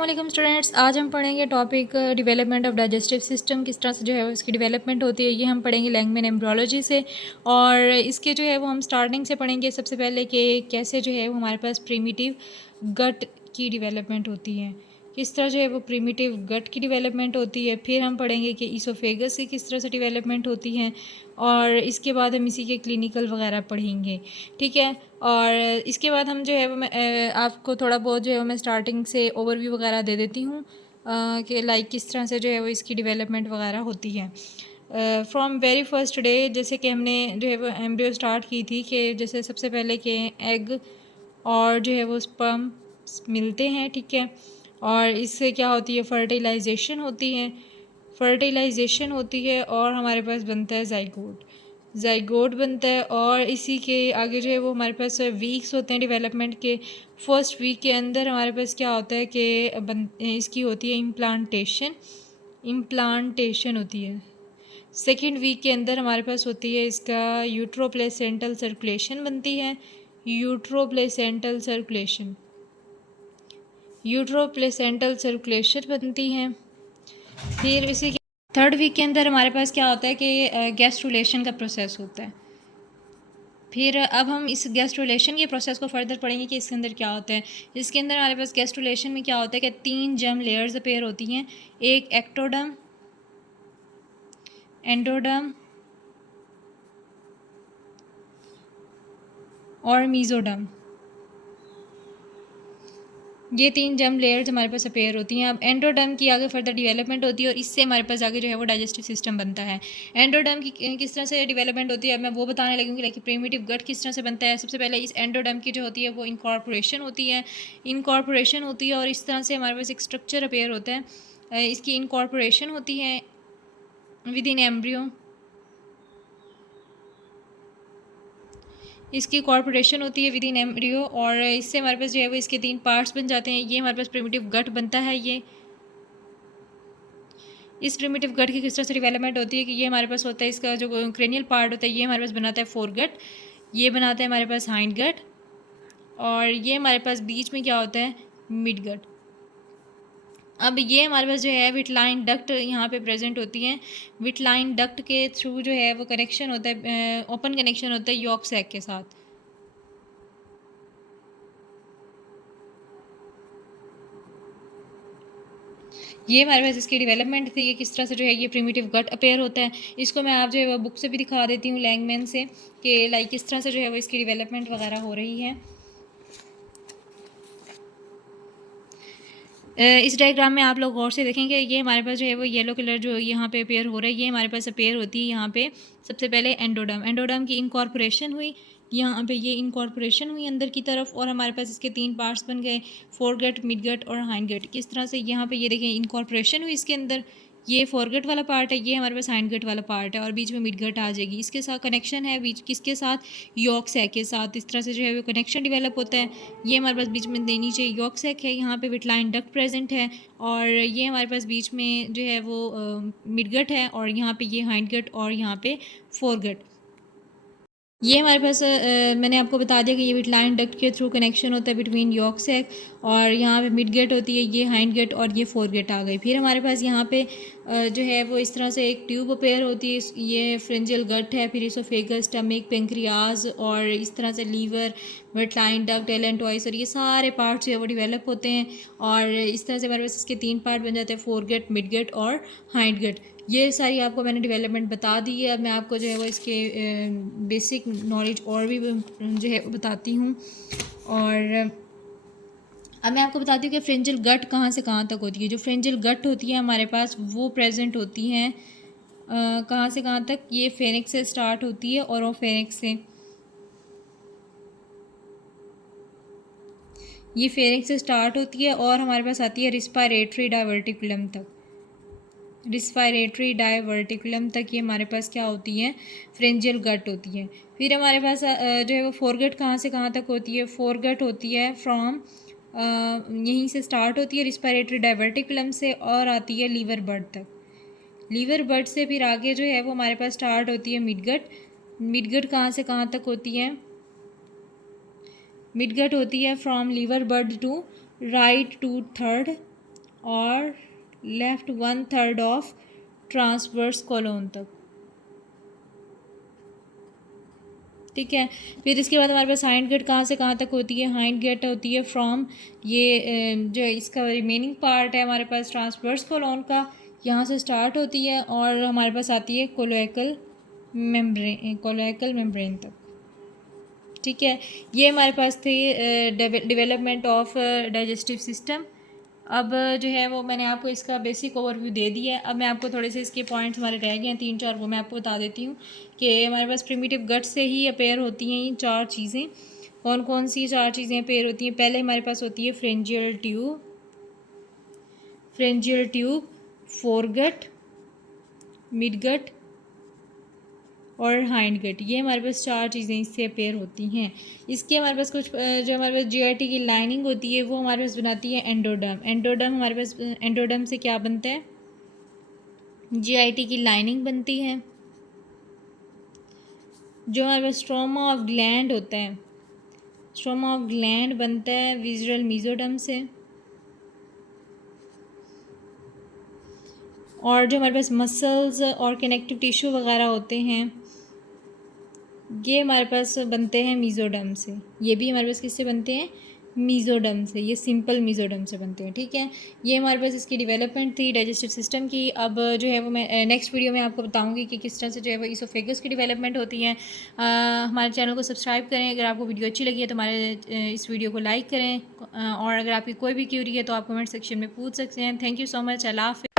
अस्सलाम वालेकुम स्टूडेंट्स, आज हम पढ़ेंगे topic development of digestive system. किस तरह से जो है उसकी डेवलपमेंट होती है, ये हम पढ़ेंगे लैंगमैन एम्ब्रियोलॉजी से। और इसके जो है वो हम स्टार्टिंग से पढ़ेंगे सबसे पहले कि कैसे जो है वो हमारे पास प्रीमिटिव गट की डेवलपमेंट होती है, किस तरह जो है वो प्रीमिटिव गट की डेवलपमेंट होती है। फिर हम पढ़ेंगे कि ईसोफेगस की किस तरह से डेवलपमेंट होती है, और इसके बाद हम इसी के क्लिनिकल वगैरह पढ़ेंगे, ठीक है। और इसके बाद हम जो है वो मैं आपको थोड़ा बहुत जो है वो मैं स्टार्टिंग से ओवरव्यू वगैरह दे देती हूँ कि लाइक किस तरह से जो है वो इसकी डेवलपमेंट वगैरह होती है फ्रॉम वेरी फर्स्ट डे। जैसे कि हमने जो है वो एम्ब्रियो स्टार्ट की थी कि जैसे सबसे पहले के एग और जो है वो स्पर्म मिलते हैं, ठीक है। और इससे क्या होती है, फर्टिलाइजेशन होती है, फर्टिलाइजेशन होती है और हमारे पास बनता है जाइगोट, जाइगोट बनता है। और इसी के आगे जो है वो हमारे पास वीक्स होते हैं डेवलपमेंट के। फर्स्ट वीक के अंदर हमारे पास क्या होता है कि इसकी होती है इम्प्लांटेशन, इम्प्लांटेशन होती है। सेकेंड वीक के अंदर हमारे पास होती है इसका यूट्रोप्लेसेंटल सर्कुलेशन बनती है, यूट्रोप्लेसेंटल सर्कुलेशन, यूट्रोप्लेसेंटल सर्कुलेशन बनती है। फिर इसी के थर्ड वीक के अंदर हमारे पास क्या होता है कि गैस्ट्रुलेशन का प्रोसेस होता है। फिर अब हम इस गैस्ट्रुलेशन के प्रोसेस को फर्दर पढ़ेंगे कि इसके अंदर क्या होता है। इसके अंदर हमारे पास गैस्ट्रुलेशन में क्या होता है कि 3 जर्म लेयर्स अपेयर होती हैं, एक एक्टोडर्म, एंडोडर्म और मीजोडर्म। ये 3 जर्म लेयर्स हमारे पास अपेयर होती हैं। अब एंडोडर्म की आगे फर्दर डेवलपमेंट होती है और इससे हमारे पास आगे जो है वो डाइजेस्टिव सिस्टम बनता है। एंडोडर्म की किस तरह से डेवलपमेंट होती है अब मैं वो बताने लगूंगी, लाइक प्रीमिटिव गट किस तरह से बनता है। सबसे पहले इस एंडोडर्म की जो होती है वो इनकॉर्पोरेशन होती है, इनकॉर्पोरेशन होती है और इस तरह से हमारे पास एक स्ट्रक्चर अपेयर होता है। इसकी इनकॉर्पोरेशन होती है विद इन एम्ब्रियो, इसकी कॉर्पोरेशन होती है विद इन एम्ब्रियो और इससे हमारे पास जो है वो इसके 3 पार्ट्स बन जाते हैं। ये हमारे पास प्रिमिटिव गट बनता है। ये इस प्रिमिटिव गट की किस तरह से डेवलपमेंट होती है कि ये हमारे पास होता है, इसका जो क्रेनियल पार्ट होता है ये हमारे पास बनाता है फोर गट, ये बनाता है हमारे पास हाइंड गट, और ये हमारे पास बीच में क्या होता है, मिड गट। अब ये हमारे पास जो है विटलाइन डक्ट यहाँ पे प्रेजेंट होती हैं। विटलाइन डक्ट के थ्रू जो है वो कनेक्शन होता है, ओपन कनेक्शन होता है यॉर्क सैक के साथ। ये हमारे पास इसकी डेवलपमेंट थी, ये किस तरह से जो है ये प्रीमिटिव गट अपेयर होता है। इसको मैं आप जो है वो बुक से भी दिखा देती हूँ लैंगमैन से कि लाइक किस तरह से जो है वो इसकी डेवलपमेंट वगैरह हो रही है। इस डायग्राम में आप लोग गौर से देखेंगे ये हमारे पास जो है वो येलो कलर जो यहाँ पे अपेयर हो रहा है, ये हमारे पास अपेयर होती है यहाँ पे सबसे पहले एंडोडर्म, एंडोडर्म की इनकॉर्पोरेशन हुई, यहाँ पे ये इनकॉर्पोरेशन हुई अंदर की तरफ और हमारे पास इसके 3 पार्ट्स बन गए, फोरगट, मिडगट और हाइंडगट। किस तरह से यहाँ पे ये देखें इनकॉर्पोरेशन हुई इसके अंदर, ये फोरगट वाला पार्ट है, ये हमारे पास हाइंडगट वाला पार्ट है और बीच में मिडगट आ जाएगी। इसके साथ कनेक्शन है बीच किसके साथ, यॉर्क सैक के साथ। इस तरह से जो है वो कनेक्शन डेवलप होता है। ये हमारे पास बीच में देनी चाहिए यॉर्क सैक है, यहाँ पे विटलाइन डक्ट प्रेजेंट है और ये हमारे पास बीच में जो है वो मिडगट है और यहाँ पे ये हाइंडगट और यहाँ पे फोरगट। ये हमारे पास मैंने आपको बता दिया कि ये विटलाइन डक्ट के थ्रू कनेक्शन होता है बिटवीन यॉर्क सैक और यहाँ पे मिड गेट होती है, ये हाइंड गेट और ये फोर गेट आ गई। फिर हमारे पास यहाँ पे जो है वो इस तरह से एक ट्यूब अपेयर होती है, ये फ्रिंजियल गट है, फिर इसोफेगस, स्टमक, पेंक्रियाज और इस तरह से लीवर, विटलाइन डक्ट, एलेंटॉइस और ये सारे पार्ट्स जो है वो डेवलप होते हैं और इस तरह से हमारे पास इसके 3 पार्ट बन जाते हैं, फोर गेट, मिड गेट और हाइंड गेट। ये सारी आपको मैंने डेवलपमेंट बता दी है। अब मैं आपको जो है वो इसके बेसिक नॉलेज और भी जो है बताती हूँ। और अब मैं आपको बताती हूँ कि फ्रेंजल गट कहाँ से कहाँ तक होती है। जो फ्रेंजल गट होती है हमारे पास वो प्रेजेंट होती हैं कहाँ से कहाँ तक, ये फेनिक्स से स्टार्ट होती है और फेनिक्स से, ये फेनिक्स से स्टार्ट होती है और हमारे पास आती है रिस्पायरेटरी डायवर्टिकुलम तक, रिस्पायरेटरी डायवर्टिकुलम तक ये हमारे पास क्या होती है, फ्रेंजियल गट होती है। फिर हमारे पास जो है वो फोरगट कहाँ से कहाँ तक होती है, फोरगट होती है फ्रॉम यहीं से स्टार्ट होती है रिस्पायरेटरी डायवर्टिकुलम से और आती है लीवर बर्ड तक, लीवर बर्ड से फिर आगे जो है वो हमारे पास स्टार्ट होती है मिडगट, मिडगट कहाँ से कहाँ तक होती है, मिडगट होती है from liver bird to right two third, और लेफ्ट 1/3 ऑफ ट्रांसवर्स कॉलोन तक। ठीक है, फिर इसके बाद हमारे पास हाइंड गेट कहाँ से कहाँ तक होती है? हाइंड गेट होती है फ्रॉम ये जो इसका रिमेनिंग पार्ट है हमारे पास ट्रांसवर्स कॉलोन का, यहाँ से स्टार्ट होती है और हमारे पास आती है कोलोएकल मेम्ब्रेन तक। ठीक है, ये हमारे पास थी डेवलपमेंट ऑफ डाइजेस्टिव सिस्टम। अब जो है वो मैंने आपको इसका बेसिक ओवरव्यू दे दिया है। अब मैं आपको थोड़े से इसके पॉइंट्स हमारे रह गए हैं 3-4, वो मैं आपको बता देती हूँ कि हमारे पास प्रिमिटिव गट से ही अपेयर होती हैं ये 4 चीज़ें। कौन कौन सी 4 चीज़ें अपेयर होती हैं? पहले हमारे पास होती है फ्रेंजियल ट्यूब, फोरगट, मिडगट और हाइंड गट। ये हमारे पास 4 चीज़ें इससे अपेयर होती हैं। इसके हमारे पास कुछ जो हमारे पास जीआईटी की लाइनिंग होती है वो हमारे पास बनाती है एंडोडर्म। एंडोडर्म हमारे पास एंडोडर्म से क्या बनता है? जीआईटी की लाइनिंग बनती है। जो हमारे पास स्ट्रोमा ऑफ ग्लैंड होता है, स्ट्रोमा ऑफ ग्लैंड बनता है विजुअल मेसोडर्म से। और जो हमारे पास मसल्स और कनेक्टिव टिश्यू वगैरह होते हैं ये हमारे पास बनते हैं मीज़ोडर्म से। ये भी हमारे पास किससे बनते हैं? मीज़ोडर्म से। ये सिंपल मीज़ोडर्म से बनते हैं। ठीक है, ये हमारे पास इसकी डेवलपमेंट थी डाइजेस्टिव सिस्टम की। अब जो है वो मैं नेक्स्ट वीडियो में आपको बताऊंगी कि किस तरह से जो है वो इसोफेगस की डेवलपमेंट होती है। हमारे चैनल को सब्सक्राइब करें। अगर आपको वीडियो अच्छी लगी है तो हमारे इस वीडियो को लाइक करें और अगर आपकी कोई भी क्यूरी है तो आप कमेंट सेक्शन में पूछ सकते हैं। Thank you so much. अल्लाह हाफ़िज़।